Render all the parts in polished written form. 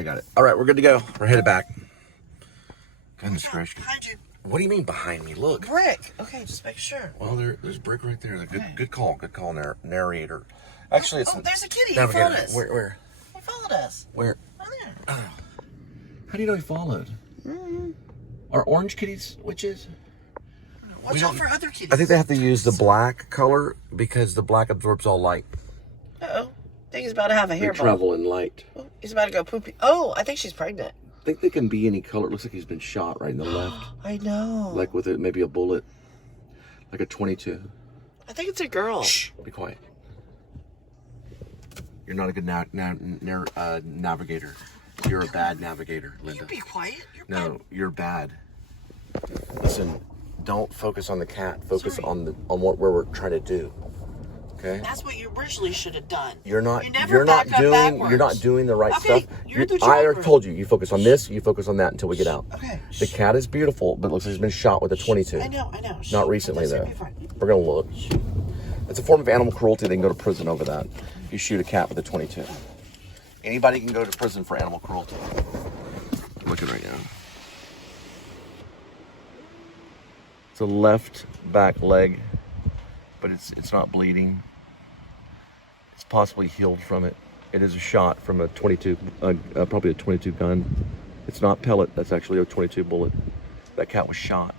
They got it. All right, we're good to go. We're headed back. Goodness gracious. Behind you. What do you mean behind me? Look. Brick. Okay, just make sure. Well, there's brick right there. Good call. Good call, narrator. Actually, it's... Oh, there's a kitty. He followed us. Where? He followed us. Where? Right there. How do you know he followed? Are orange kitties witches? Watch out for other kitties. I think they have to use the black color because the black absorbs all light. Uh-oh. I think he's about to have a hair They travel in light. Oh, he's about to go poopy. Oh, I think she's pregnant. I think they can be any color. It looks like he's been shot right in the left. I know. Like with maybe a bullet. Like a 22. I think it's a girl. Shh. Be quiet. You're not a good navigator. You're a bad navigator, Linda. You be quiet. You're bad. Listen, don't focus on the cat. Focus on where we're trying to do. Okay? That's what you originally should have done. You're not doing the right stuff. You're the I driver. already told you. You focus on this. You focus on that until we get out. Okay. The cat is beautiful, but it looks like he's been shot with a 22. I know. Not recently though. We're gonna look. It's a form of animal cruelty. They can go to prison over that. You shoot a cat with a 22. Anybody can go to prison for animal cruelty. I'm looking right now. It's a left back leg, but it's not bleeding. It's possibly healed from it. It is a shot from a 22, probably a 22 gun. It's not pellet. That's actually a 22 bullet. That cat was shot.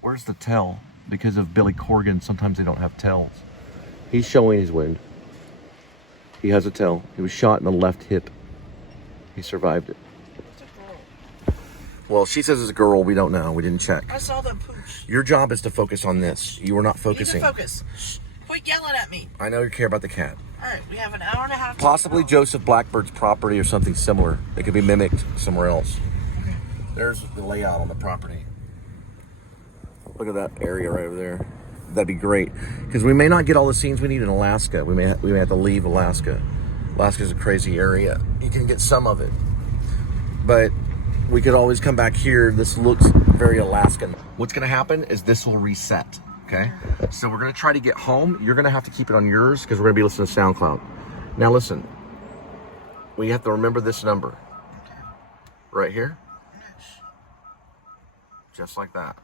Where's the tail? Because of Billy Corgan, sometimes they don't have tails. He's showing his wound. He has a tail. He was shot in the left hip. He survived it. It's a girl. Well, she says it's a girl. We don't know. We didn't check. I saw them pooch. Your job is to focus on this. You are not focusing. You need to focus. Shh. Quit yelling at me. I know you care about the cat. All right, we have an hour and a half. Possibly Joseph Blackbird's property or something similar. It could be mimicked somewhere else. Okay. There's the layout on the property. Look at that area right over there. That'd be great because we may not get all the scenes we need in Alaska. We may have to leave Alaska. Alaska's a crazy area. You can get some of it, but we could always come back here. This looks very Alaskan. What's going to happen is this will reset. Okay, so we're going to try to get home. You're going to have to keep it on yours because we're going to be listening to SoundCloud. Now listen, we have to remember this number right here, just like that.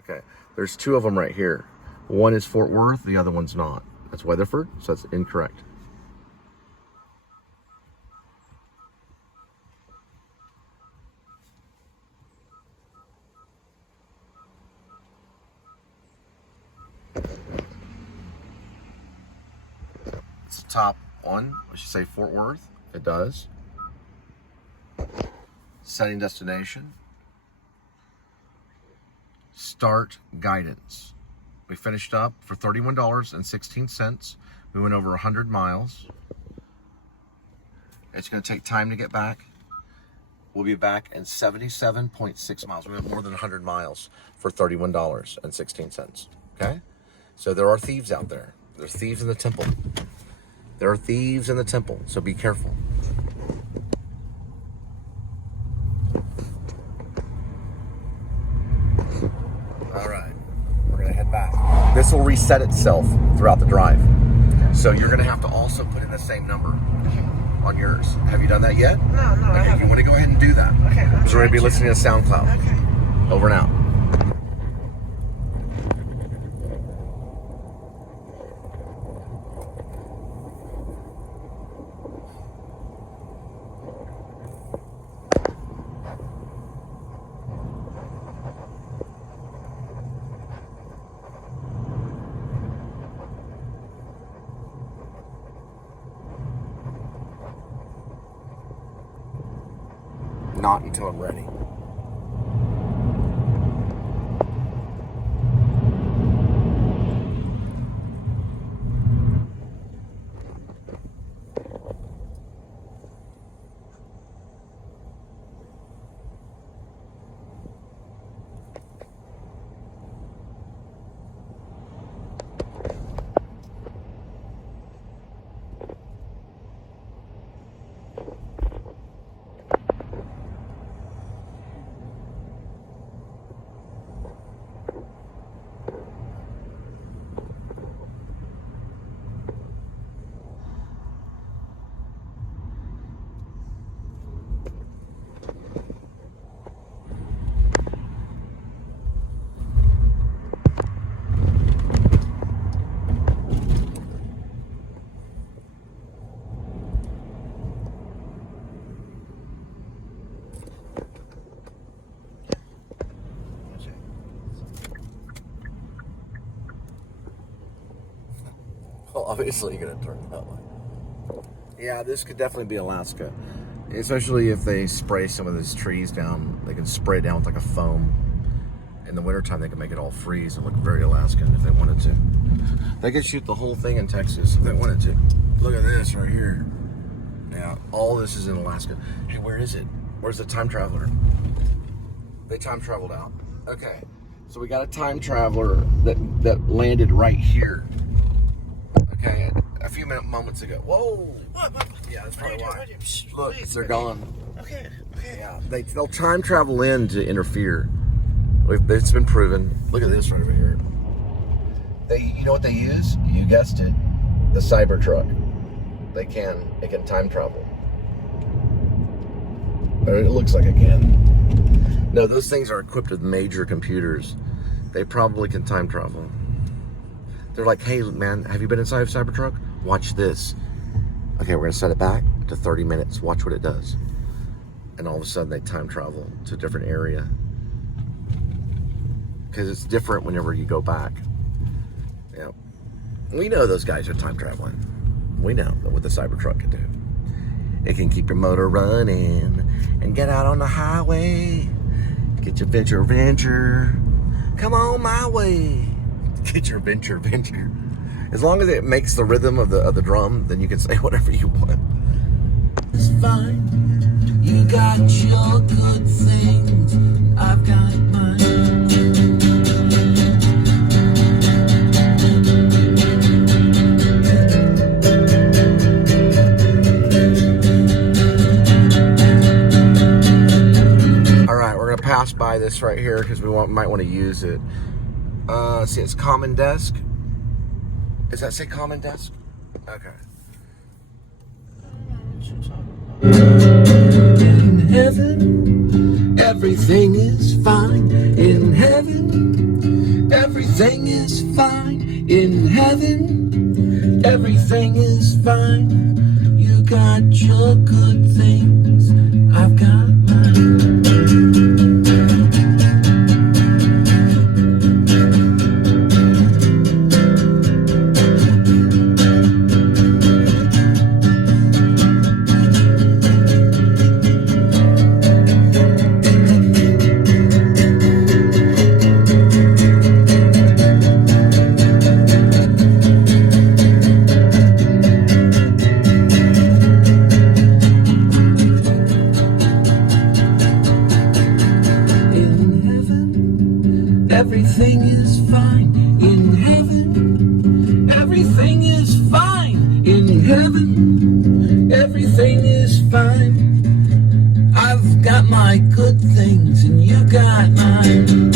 Okay, there's two of them right here. One is Fort Worth, the other one's not. That's Weatherford, so that's incorrect. It's the top one. I should say Fort Worth. It does. Setting destination. Start guidance. We finished up for $31.16. We went over 100 miles. It's going to take time to get back. We'll be back in 77.6 miles. We went more than 100 miles for $31.16. Okay? So there are thieves out there. There's thieves in the temple. There are thieves in the temple, so be careful. All right, we're gonna head back. This will reset itself throughout the drive. So you're gonna have to also put in the same number on yours. Have you done that yet? No, I haven't. Okay, you wanna go ahead and do that. Okay. So we're gonna be listening to SoundCloud. Okay. Over and out. Not until I'm ready. Well, obviously you're gonna turn it that way. Yeah, this could definitely be Alaska. Especially if they spray some of these trees down. They can spray it down with like a foam. In the wintertime, they can make it all freeze and look very Alaskan if they wanted to. They could shoot the whole thing in Texas if they wanted to. Look at this right here. Yeah, all this is in Alaska. Hey, where is it? Where's the time traveler? They time traveled out. Okay, so we got a time traveler that landed right here. Okay, a few moments ago. Whoa! What? Yeah, that's probably why. Look, Look, they're gone. Okay. Yeah, they'll time travel in to interfere. It's been proven. Look at this right over here. You know what they use? You guessed it. The Cybertruck. It can time travel. Or it looks like it can. No, those things are equipped with major computers. They probably can time travel. They're like, hey man, have you been inside of Cybertruck? Watch this. Okay, we're gonna set it back to 30 minutes. Watch what it does. And all of a sudden they time travel to a different area. Because it's different whenever you go back. Yeah. We know those guys are time traveling. We know what the Cybertruck can do. It can keep your motor running and get out on the highway. Get your venture. Come on my way. Get your venture. As long as it makes the rhythm of the drum, then you can say whatever you want. It's fine. You got your good things. I've got mine. Pass by this right here because might want to use it. See, it's common desk. Does that say common desk? Okay. In heaven, everything is fine. In heaven, everything is fine. In heaven, everything is fine. You got your good things. I've got mine. Everything is fine in heaven. Everything is fine in heaven. Everything is fine. I've got my good things and you got mine.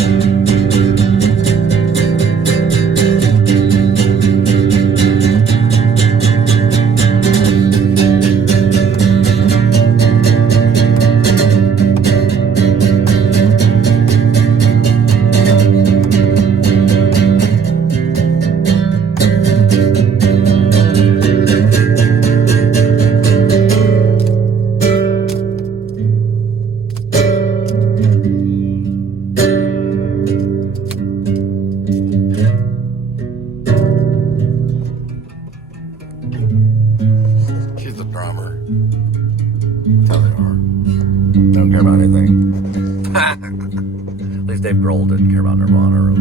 Dave Grohl didn't care about Nirvana.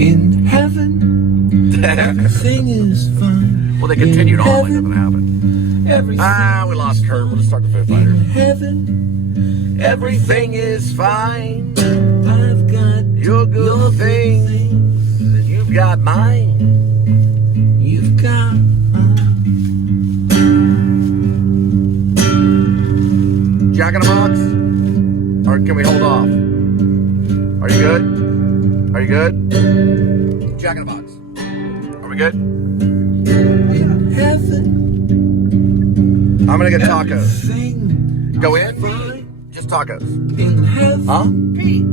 In heaven, everything is fine. Well, they continued on like nothing happened. We lost Kurt. We'll just start the Foo Fighters. In heaven, everything is fine. I've got your good things, and you've got mine. You've got mine. Jack in the Box? Or can we hold off? Are you good? Are you good? Jack in the Box. Are we good? In heaven, I'm gonna get tacos. Go in? Just tacos. In heaven. Huh? Pee.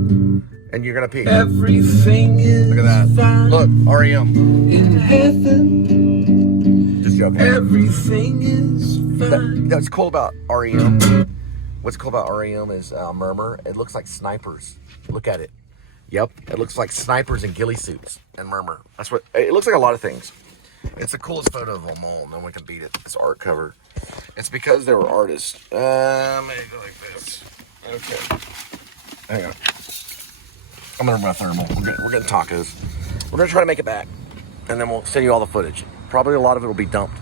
And you're gonna pee. Everything is Look at that. Fine. Look, REM. In heaven. Just joking. Everything is fine. That's cool about REM. What's cool about REM is Murmur. It looks like snipers. Look at it. Yep, it looks like snipers in ghillie suits and Murmur. That's what it looks like. A lot of things. It's the coolest photo of them all. No one can beat it. This art cover. It's because they were artists. Let me go like this. Okay. Hang on. I'm gonna run my thermal. We're getting tacos. We're gonna try to make it back, and then we'll send you all the footage. Probably a lot of it will be dumped.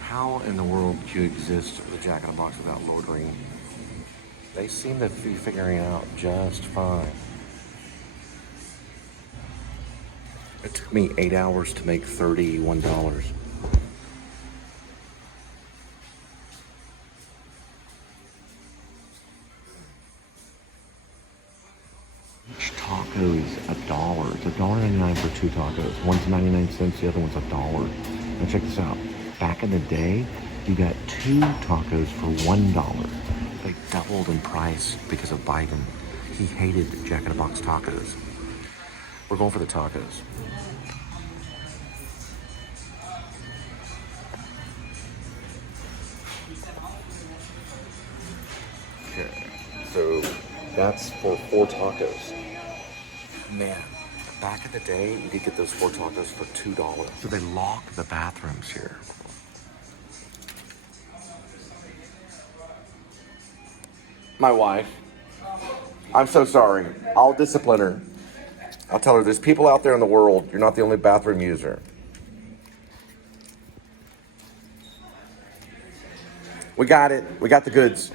How in the world could you exist with a Jack in the Box without Lord Green? They seem to be figuring it out just fine. It took me 8 hours to make $31. Each taco is $1. It's $1.99 for 2 tacos. One's 99 cents, the other one's $1. Now check this out. Back in the day, you got 2 tacos for $1. They doubled in price because of Biden. He hated Jack in the Box tacos. We're going for the tacos. Okay, so that's for 4 tacos. Man, back in the day, you could get those 4 tacos for $2. So they lock the bathrooms here. My wife. I'm so sorry. I'll discipline her. I'll tell her there's people out there in the world. You're not the only bathroom user. We got it. We got the goods.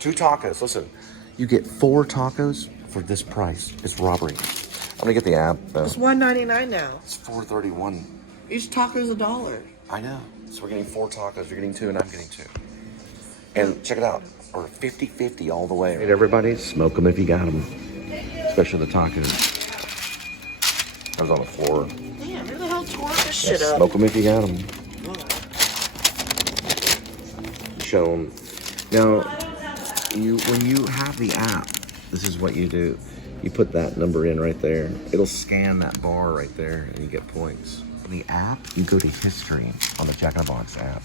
2 tacos. Listen, you get 4 tacos for this price. It's robbery. I'm gonna get the app though. It's $1.99 now. It's $4.31. Each taco's $1. I know. So we're getting 4 tacos. You're getting 2 and I'm getting 2. And check it out. Or 50-50 all the way. Hey everybody, smoke them if you got them. Especially the tacos. I was on the floor. Damn, who the hell tore this shit up? Smoke them if you got them. Show them. Now, when you have the app, this is what you do. You put that number in right there. It'll scan that bar right there and you get points. In the app, you go to history on the Jack in the Box app.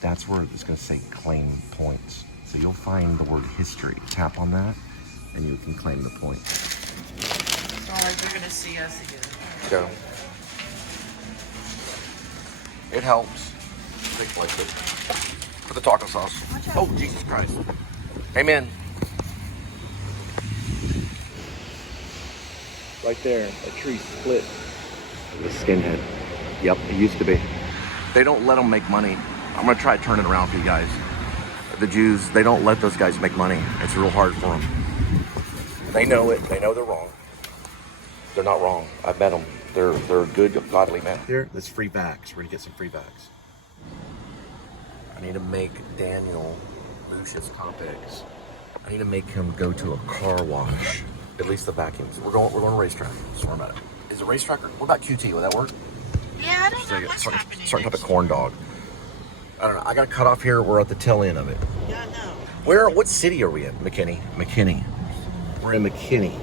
That's where it's going to say claim points. So you'll find the word history. Tap on that and you can claim the points. It's not like they're going to see us again. Go. It helps. Take like this. For the taco sauce. Oh, Jesus Christ. Amen. Right there, a tree split. The skinhead. Yep, it used to be. They don't let them make money. I'm gonna try to turn it around for you guys. The Jews, they don't let those guys make money. It's real hard for them. They know it. They know they're wrong. They're not wrong. I've met them. They're good, godly men. Here, there's free bags. We're gonna get some free bags. I need to make Daniel Lucius Compex. I need to make him go to a car wash. At least the vacuums. We're going to racetrack. That's where I'm at. Is a racetrack? What about QT? Will that work? Yeah, I don't know what's happening. Certain type of corn dog. I don't know. I got to cut off here. We're at the tail end of it. Yeah, I know. What city are we in? McKinney. We're in McKinney.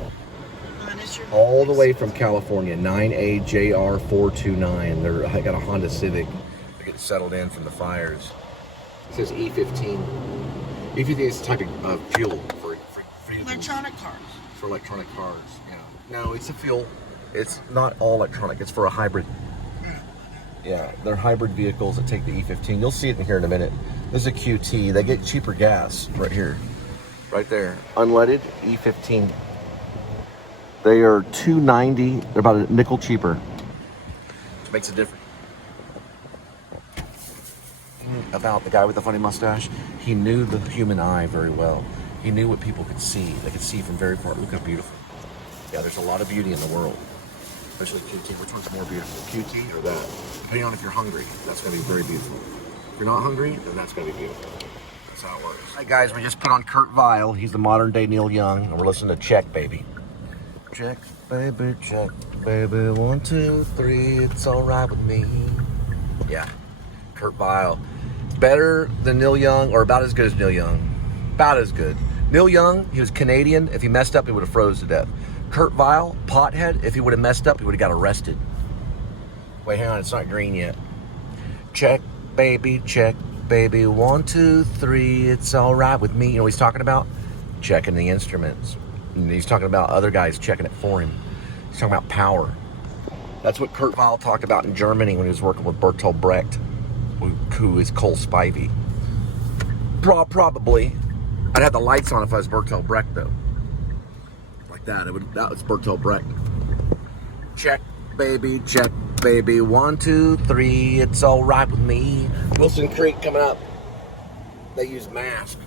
Honest, All the way from California. 9AJR429. I got a Honda Civic. They're getting settled in from the fires. It says E15. E15 is a type of fuel for electronic cars. For electronic cars, yeah. No, it's a fuel. It's not all electronic. It's for a hybrid. Yeah, they're hybrid vehicles that take the E15. You'll see it in here in a minute. This is a QT. They get cheaper gas right here. Right there. Unleaded E15. They are $2.90. They're about a nickel cheaper. Which makes a difference. About the guy with the funny mustache, he knew the human eye very well. He knew what people could see. They could see from very far. Look how beautiful. Yeah, there's a lot of beauty in the world. Especially QT. Which one's more beautiful, QT or that? Depending on if you're hungry, that's going to be very beautiful. If you're not hungry, then that's going to be beautiful. That's how it works. All right, guys, we just put on Kurt Vile. He's the modern day Neil Young, and we're listening to Check Baby. Check, baby, 1, 2, 3, it's all right with me. Yeah, Kurt Vile. Better than Neil Young, or about as good as Neil Young. About as good. Neil Young, he was Canadian. If he messed up, he would have froze to death. Kurt Vile, pothead, if he would have messed up, he would have got arrested. Wait, hang on, it's not green yet. Check, baby, 1, 2, 3, it's all right with me. You know what he's talking about? Checking the instruments. And he's talking about other guys checking it for him. He's talking about power. That's what Kurt Vile talked about in Germany when he was working with Bertolt Brecht, who is Cole Spivey. Probably. I'd have the lights on if I was Bertolt Brecht, though. Like that. That was Bertolt Brecht. Check, baby, 1, 2, 3, it's all right with me. Wilson Creek coming up. They use mask.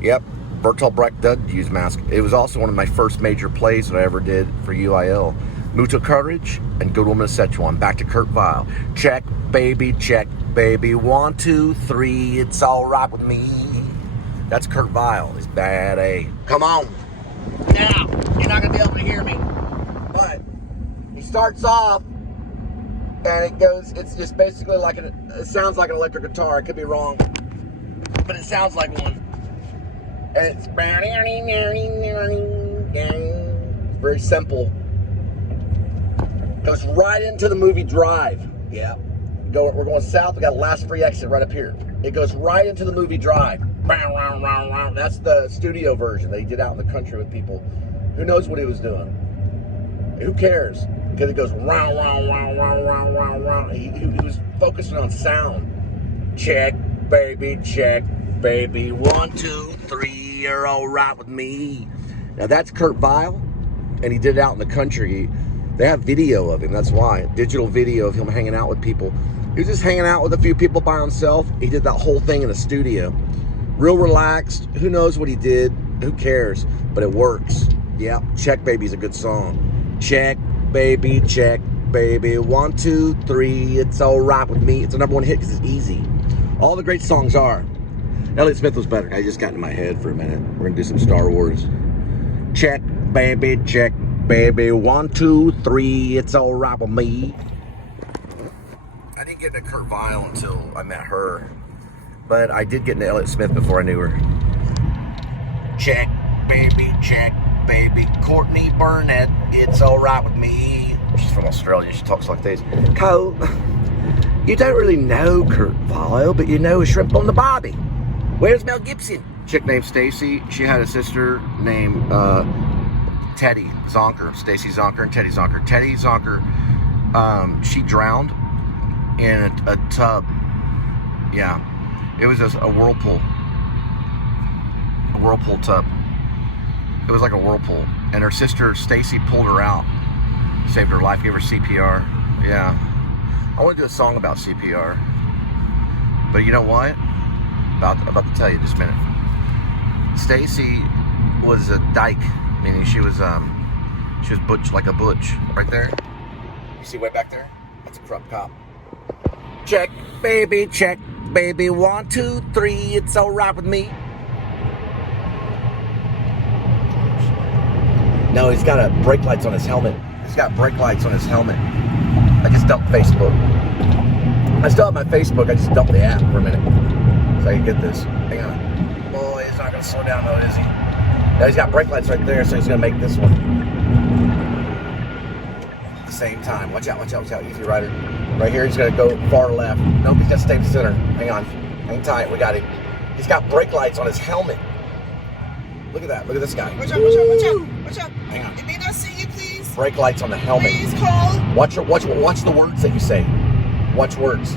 Yep, Bertolt Brecht did use mask. It was also one of my first major plays that I ever did for UIL. Mucho Courage and Good Woman of Szechuan. Back to Kurt Vile. Check, baby, 1, 2, 3, it's all right with me. That's Kurt Vile. It's bad A. Come on. Now, you're not going to be able to hear me. But he starts off and it goes, it's just basically like, it sounds like an electric guitar. I could be wrong. But it sounds like one. And it's very simple. Goes right into the movie Drive. Yeah. We're going south. We got a last free exit right up here. It goes right into the movie Drive. That's the studio version that he did out in the country with people. Who knows what he was doing? Who cares? Because it goes round, round, round, round, round, round, round. He was focusing on sound. Check, baby, 1, 2, 3, you're all right with me. Now that's Kurt Vile, and he did it out in the country. They have video of him, that's why. Digital video of him hanging out with people. He was just hanging out with a few people by himself. He did that whole thing in a studio. Real relaxed. Who knows what he did? Who cares? But it works. Yeah, Check Baby's a good song. Check, baby, 1, 2, 3, it's all right with me. It's a #1 hit because it's easy. All the great songs are. Elliott Smith was better. I just got in my head for a minute. We're going to do some Star Wars. Check, baby, 1, 2, 3, it's all right with me. I didn't get into Kurt Vile until I met her. But I did get into Elliott Smith before I knew her. Check, baby, Courtney Burnett, it's all right with me. She's from Australia. She talks like this. Cole, you don't really know Kurt Vile, but you know a shrimp on the barbie. Where's Mel Gibson? Chick named Stacy. She had a sister named Teddy Zonker. Stacy Zonker and Teddy Zonker. Teddy Zonker, she drowned in a tub. Yeah. It was a whirlpool. A whirlpool tub. It was like a whirlpool. And her sister, Stacy, pulled her out. Saved her life, gave her CPR. Yeah. I want to do a song about CPR. But you know what? About to tell you in just a minute. Stacy was a dyke, meaning she was butch, like a butch. Right there. You see way back there? That's a corrupt cop. Check, baby, 1, 2, 3, it's all right with me. No, he's got brake lights on his helmet. He's got brake lights on his helmet. I just dumped Facebook. I still have my Facebook, I just dumped the app for a minute. So I can get this. Hang on. Boy, he's not going to slow down though, is he? Now he's got brake lights right there, so he's going to make this one. At the same time. Watch out, easy rider. Right here, he's going to go far left. Nope, he's got to stay in the center. Hang on. Hang tight, we got him. He's got brake lights on his helmet. Look at that, look at this guy. Watch out. Hang on. It may not see you, please. Brake lights on the helmet. Please, Cole. Watch the words that you say. Watch words.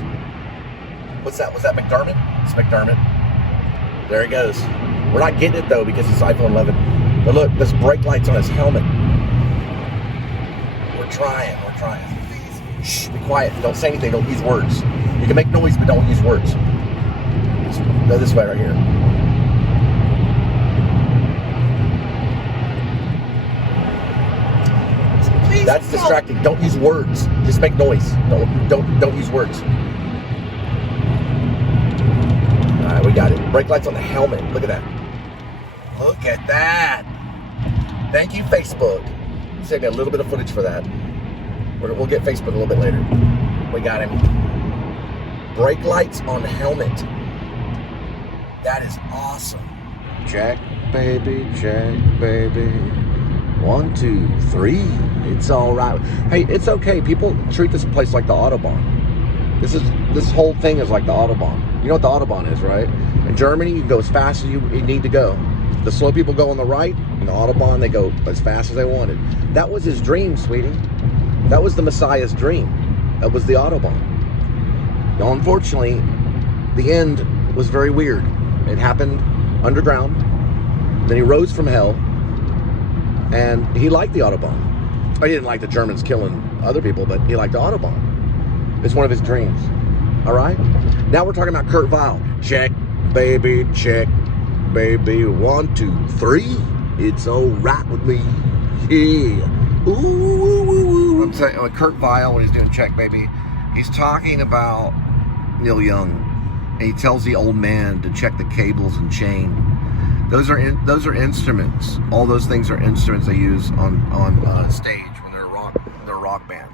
What's that? Was that McDermott? It's McDermott. There he goes. We're not getting it though because it's iPhone 11. But look, there's brake lights on his helmet. We're trying. Please. Shh, be quiet. Don't say anything. Don't use words. You can make noise, but don't use words. Just go this way right here. Please, That's distracting. Don't use words. Just make noise. Don't use words. All right, we got it. Brake lights on the helmet. Look at that. Look at that. Thank you, Facebook. Save me a little bit of footage for that. We'll get Facebook a little bit later. We got him. Brake lights on the helmet. That is awesome. Check, baby, 1, 2, 3. It's all right. Hey, it's okay. People treat this place like the Autobahn. This whole thing is like the Autobahn. You know what the Autobahn is, right? In Germany, you can go as fast as you need to go. The slow people go on the right. In the Autobahn, they go as fast as they wanted. That was his dream, sweetie. That was the Messiah's dream. That was the Autobahn. Now, unfortunately, the end was very weird. It happened underground. Then he rose from hell, and he liked the Autobahn. He didn't like the Germans killing other people, but he liked the Autobahn. It's one of his dreams. All right? Now we're talking about Kurt Vile. Check, baby, check, baby. 1, 2, 3. It's all right with me. Yeah. Ooh. I'm saying, Kurt Vile, when he's doing Check, baby, he's talking about Neil Young. And he tells the old man to check the cables and chain. Those are instruments. All those things are instruments they use on stage when they're a rock band.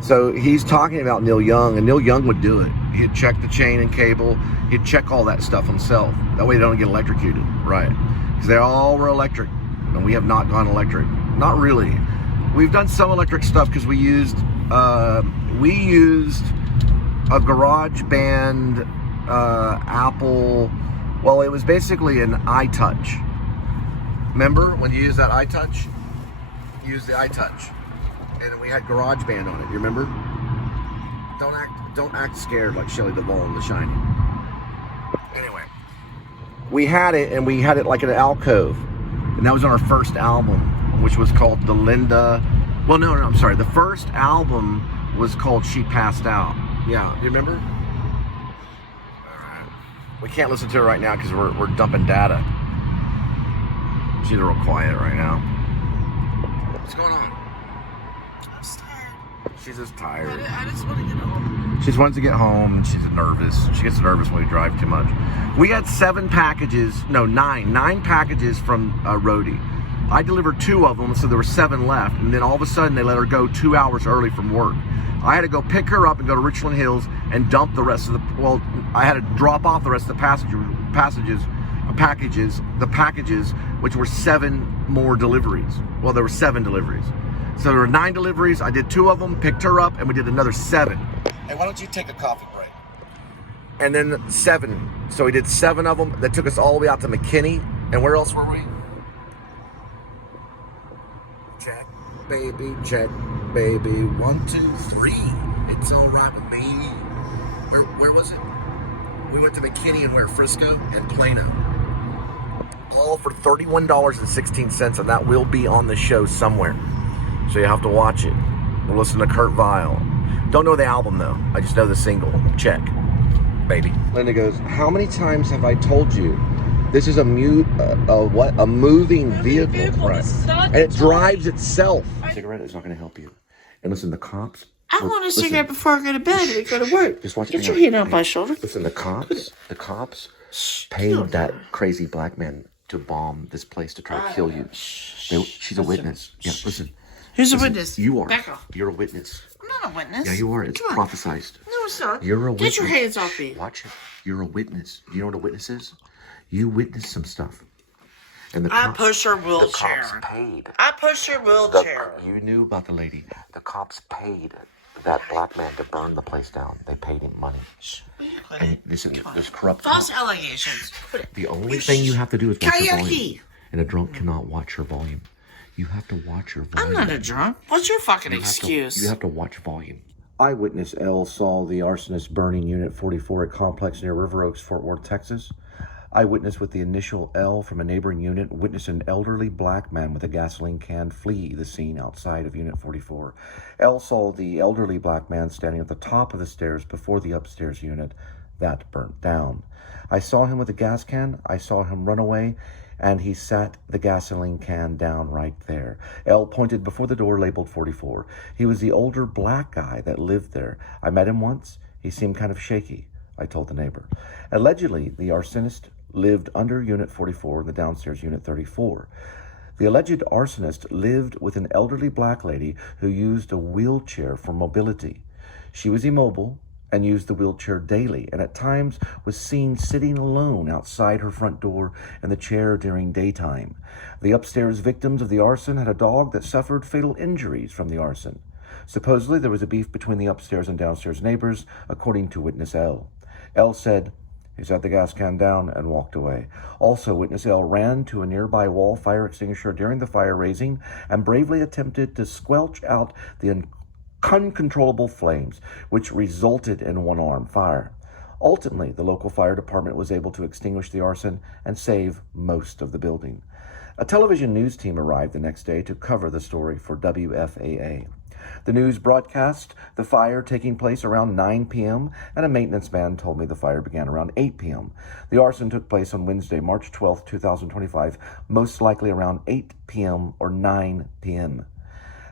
So he's talking about Neil Young, and Neil Young would do it. He'd check the chain and cable. He'd check all that stuff himself. That way they don't get electrocuted, right? Because they all were electric, and we have not gone electric. Not really. We've done some electric stuff because we used a GarageBand Apple. Well, it was basically an iTouch. Remember when you used that iTouch? You used the iTouch. And we had GarageBand on it. You remember? Don't act scared like Shelley Duvall in The Shining. Anyway, we had it, and we had it like in an alcove, and that was on our first album, which was called The Linda. Well, no, I'm sorry. The first album was called She Passed Out. Yeah, you remember? All right. We can't listen to it right now because we're dumping data. She's real quiet right now. What's going on? She's just tired. I just want to get home. She just wants to get home, and she's nervous. She gets nervous when we drive too much. We got 9 packages from Roadie. I delivered 2 of them, so there were 7 left, and then all of a sudden they let her go 2 hours early from work. I had to go pick her up and go to Richland Hills and dump the rest of I had to drop off the rest of the packages, which were 7 more deliveries. Well, there were 7 deliveries. So there were 9 deliveries. I did 2 of them, picked her up, and we did another 7. Hey, why don't you take a coffee break? And then 7. So we did 7 of them. That took us all the way out to McKinney. And where else were we? Check, baby, check, baby. 1, 2, 3. It's all right with me. Where was it? We went to McKinney and Frisco and Plano. All for $31.16, and that will be on the show somewhere. So you have to watch it. We'll listen to Kurt Vile. Don't know the album though. I just know the single. Check, baby. Linda goes, how many times have I told you this is a moving vehicle, right? And it drives itself. Cigarette is not going to help you. And listen, the cops. I want a cigarette before I go to bed and we go to work. Just watch. Get your hand out my shoulder. Listen, the cops paid that crazy black man to bomb this place to try to kill you. She's a witness. Yeah, listen. Who's a witness? You are. Back off. You're a witness. I'm not a witness. Yeah, you are. It's prophesized. No, it's not. You're a witness. Get your hands off me. Watch it. You're a witness. You know what a witness is? You witnessed some stuff. And I pushed her wheelchair. The cops paid. I pushed her wheelchair. You knew about the lady. The cops paid that black man to burn the place down. They paid him money. And listen, there's corrupt. False allegations. The only thing you have to do is watch your volume. Karaoke. And a drunk cannot watch her volume. You have to watch your volume. I'm not a drunk. What's your fucking excuse? You have to watch volume. Eyewitness L saw the arsonist burning Unit 44 at complex near River Oaks, Fort Worth, Texas. Eyewitness with the initial L from a neighboring unit witnessed an elderly black man with a gasoline can flee the scene outside of Unit 44. L saw the elderly black man standing at the top of the stairs before the upstairs unit that burnt down. I saw him with a gas can. I saw him run away, and he sat the gasoline can down right there. L pointed before the door labeled 44. He was the older black guy that lived there. I met him once. He seemed kind of shaky, I told the neighbor. Allegedly, the arsonist lived under Unit 44 in the downstairs Unit 34. The alleged arsonist lived with an elderly black lady who used a wheelchair for mobility. She was immobile and used the wheelchair daily, and at times was seen sitting alone outside her front door in the chair during daytime. The upstairs victims of the arson had a dog that suffered fatal injuries from the arson. Supposedly, there was a beef between the upstairs and downstairs neighbors, according to witness L. L said he set the gas can down and walked away. Also, witness L ran to a nearby wall fire extinguisher during the fire raising and bravely attempted to squelch out the uncontrollable flames, which resulted in one-alarm fire. Ultimately, the local fire department was able to extinguish the arson and save most of the building. A television news team arrived the next day to cover the story for WFAA. The news broadcast the fire taking place around 9 p.m., and a maintenance man told me the fire began around 8 p.m. The arson took place on Wednesday, March 12, 2025, most likely around 8 p.m. or 9 p.m.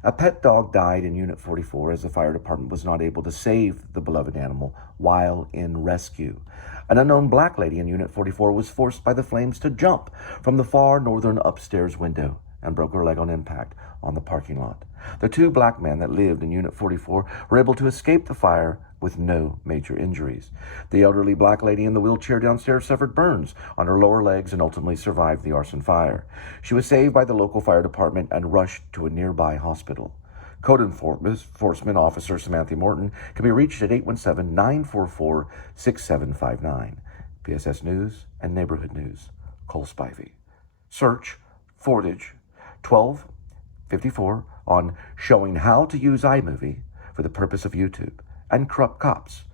A pet dog died in Unit 44 as the fire department was not able to save the beloved animal while in rescue. An unknown black lady in Unit 44 was forced by the flames to jump from the far northern upstairs window and broke her leg on impact on the parking lot. The two black men that lived in Unit 44 were able to escape the fire with no major injuries. The elderly black lady in the wheelchair downstairs suffered burns on her lower legs and ultimately survived the arson fire. She was saved by the local fire department and rushed to a nearby hospital. Code Enforcement Officer Samantha Morton can be reached at 817-944-6759. PSS News and Neighborhood News. Cole Spivey. Search Fordage 1254 on Showing How to Use iMovie for the purpose of YouTube, and Corrupt Cops,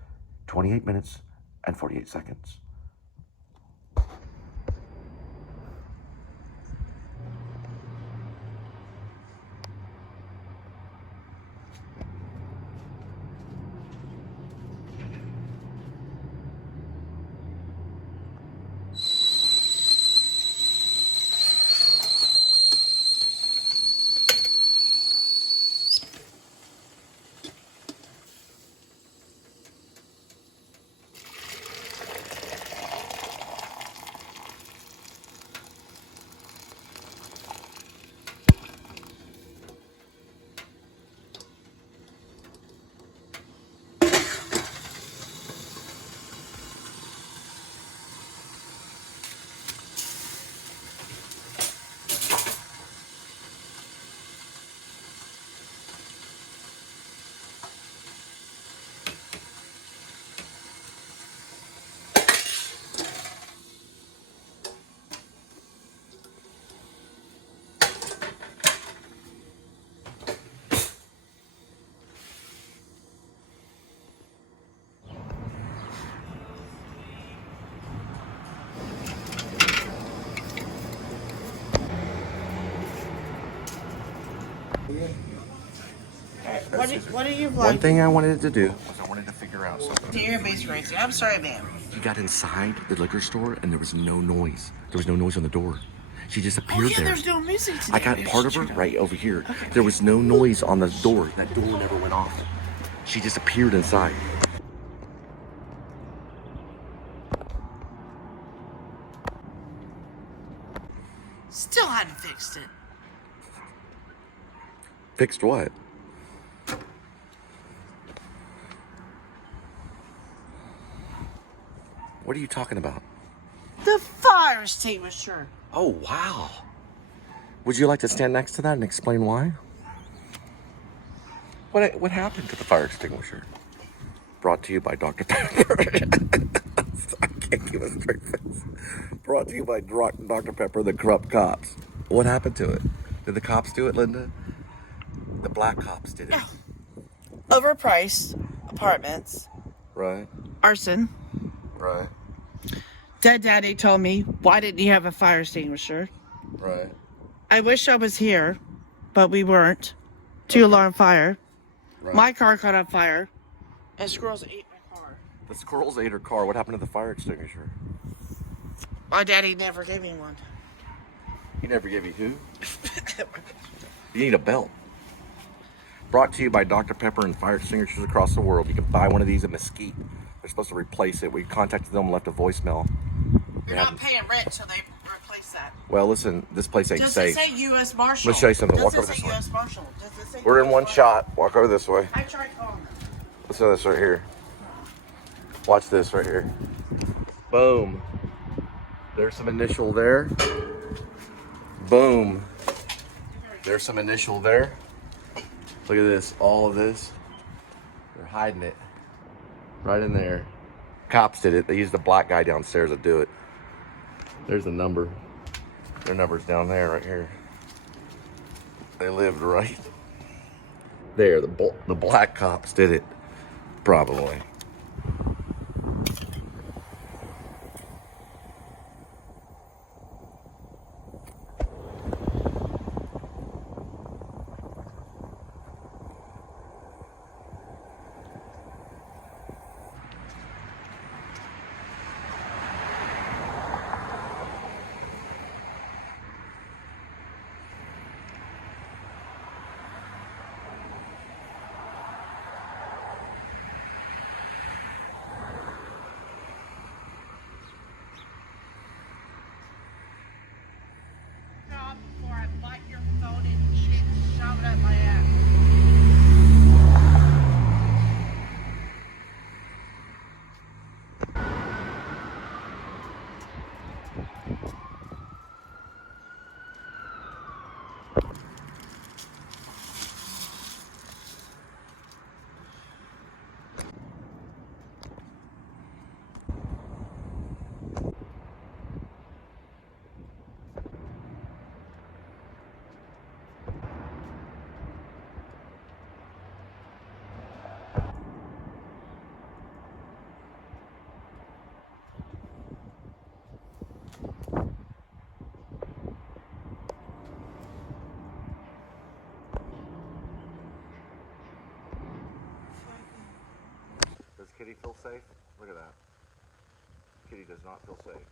28 minutes and 48 seconds. What are you One like? thing I wanted to do was I wanted to figure out something. Database racing. I'm sorry, ma'am. She got inside the liquor store and there was no noise. There was no noise on the door. She just appeared there. There's no music today. I got part of her right over here. There was no noise on the door. That door never went off. She just appeared inside. Still hadn't fixed it. Fixed what? What are you talking about? The fire extinguisher. Oh, wow. Would you like to stand next to that and explain why? What happened to the fire extinguisher? Brought to you by Dr. Pepper. I can't keep a straight face. Brought to you by Dr. Pepper, the Corrupt Cops. What happened to it? Did the cops do it, Linda? The black cops did it. No. Overpriced apartments. Right, Arson. right, Dead Daddy told me, why didn't you have a fire extinguisher? right. I wish I was here, but we weren't. 2-alarm fire. Right. My car caught on fire. And squirrels ate my car. The squirrels ate her car. What happened to the fire extinguisher? My daddy never gave me one. He never gave you who? You need a belt. Brought to you by Dr. Pepper and fire extinguishers across the world. You can buy one of these at Mesquite. They're supposed to replace it. We contacted them and left a voicemail. You're not paying rent until they replace that. Well, listen, this place ain't Does safe. it say U.S. Marshal? Let me show you something. Does Walk it over say this way. U.S. Marshal? Does it say We're in US one Marshal? shot. Walk over this way. I tried calling them. Listen to this right here. Watch this right here. Boom. There's some initial there. Boom. There's some initial there. Look at this, all of this. They're hiding it right in there. Cops did it. They used the black guy downstairs to do it. There's the number. Their number's down there, right here. They lived right there. The black cops did it, probably. Before I bite your phone and eat it and shove it up my ass. Does Kitty feel safe? Look at that. Kitty does not feel safe.